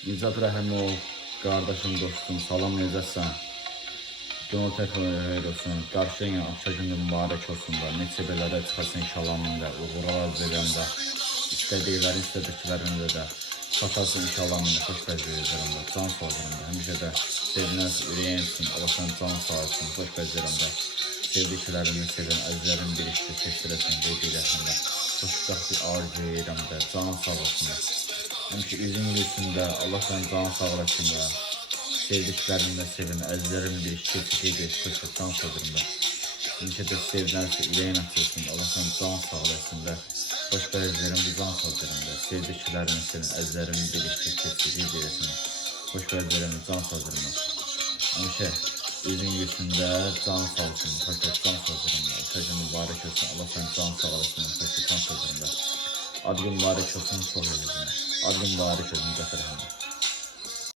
Nicat Rəhimov, qardaşım, dostum, salam, necəsən? Günün xeyir olsun, qarşıya yəni Akça günü mübarək olsun da, neçə belərə çıxasın inşallah da, uğurlar diləyirəm də, istədiklərində də çatasın inşallah da, xoş bəzəyirəm də, can sağlayırım da, həmişə də sevinəz, ürəyənsin, Allah sən can sağlasın, xoş bəzəyirəm də, sevdiklərini sevən, əzlərin birikdir, keçdirəsən, qeydiləsən də, xoşbəxtlik arzu edirəm də, can sağlasın da. Həmişə üzün gülsündə, Allah sən can sağlasın da, sevdiklərində sevin, əzlərin bir işçi geçmişə can sağlasın. Həmişə də sevdənsə ürəyin açılsın, Allah sən can sağlasın da, xoş bəzlərin bir can sağlasın da, sevdiklərini sevin, əzlərin bir işçi geçsin, xoş bəzlərin can sağlasın. Həmişə üzün gülsündə, can sağlasın, xoş can sağlasın da, sözün mübarək olsun, Allah sən can sağlasın, xoş can sağlasın da. Adın mübarək olsun, çox özünə. Adın mübarək olsun, Nicat Rəhimov.